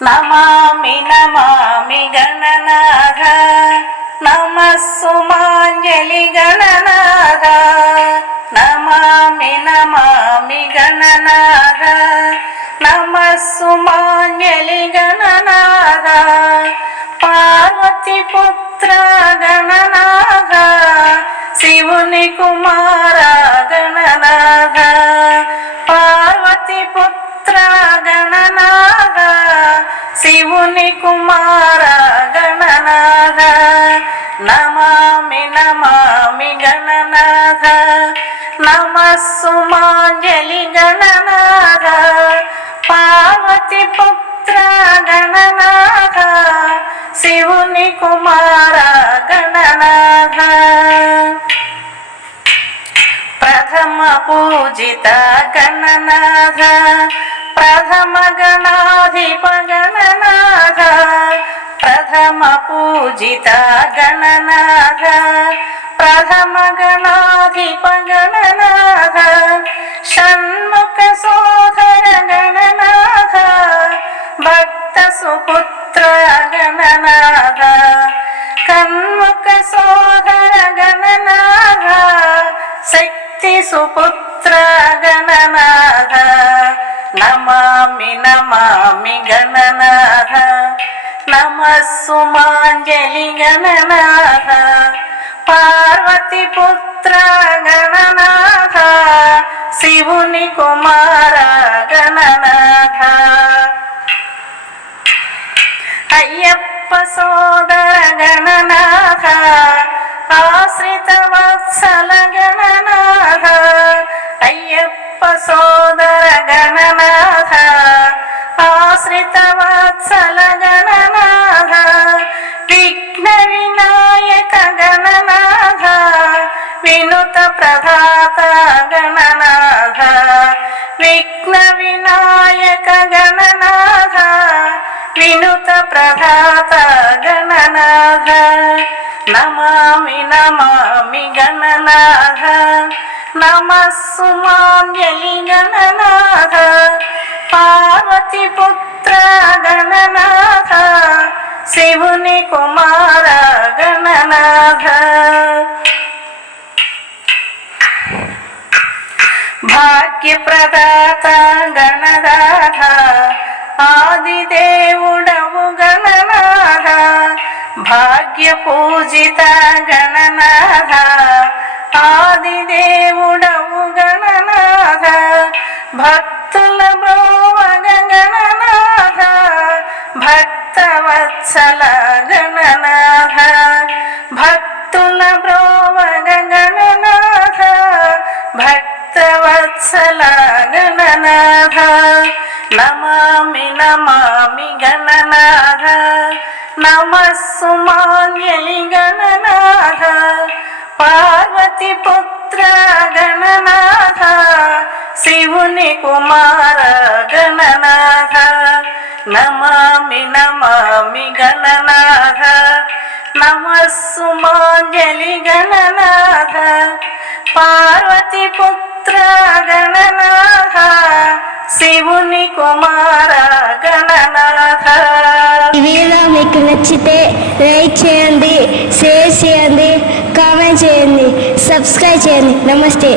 నమామి నమామి గణనాథ నమస్సుమాంజలి గణనాథ నమామి నమామి గణనాథ నమస్సుమాంజలి గణనాథ పార్వతి పుత్ర గణనాథ శివుని కుమార గణనాథ పార్వతి పుత్ర గణనాథ శివుని కుమార గణనాథ నమామి నమామి గణనాథ నమస్సుమాంజలి గణనాథ పార్వతి పుత్ర గణనాథ శివుని కుమార గణనాథ ప్రథమ పూజిత గణనాథ ప్రథమ గణాధిప గణనాథ ప్రథమ పూజిత గణనాథ ప్రథమ గణాధిప గణనాథ షణ్ముఖ సోదర గణనాథ భక్త సుపుత్ర గణనాథ కన్ముఖ సోదర గణనాథ శక్తి సుపుత్ర గణనాథ నమామి నమామి గణనాథ నమస్సుమాంజలి గణనాథ పార్వతి పుత్ర గణనాథ శివుని కుమార గణనాథ అయ్యప్ప సోదర గణనాథ ఆశ్రిత వత్సల గణనాథ అయ్యప్ప సోదర గణనాథ ఆశ్రిత వత్సల గణనాథ విఘ్న వినాయక గణనాథ వినుత ప్రదాత గణనాథ విఘ్న వినాయక గణనాథ వినుత ప్రదాత గణనాథ నమామి నమామి గణనాథ నమస్సుమాంజలి గణనాథ పార్వతి పుత్ర గణనాథ శివుని కుమార గణనాథ భాగ్యప్రదాత గణనాథ ఆదిదేవుడవు గణనాథ భాగ్య పూజిత గణనాథ ఆదిదేవుడవు గణనాథ భక్తుల బ్రోవగ గణనాథ భక్తవత్సల గణనాథ భక్తుల బ్రోవగ గణనాథ భక్తవత్సల గణనాథ నమామి నమామి గణనాథ నమస్సుమాంజలి గణనాథ పార్వతి పుత్ర గణనాథ శివుని కుమార గణనాథ నమామి నమామి గణనాథ నమస్సుమాంజలి గణనాథ పార్వతి పుత్ర గణనాథ శివుని కుమార గణనాథ. ఈ వీడియో మీకు నచ్చితే లైక్ చేయండి, షేర్ చేయండి, కామెంట్ చేయండి, సబ్స్క్రైబ్ చేయండి. నమస్తే.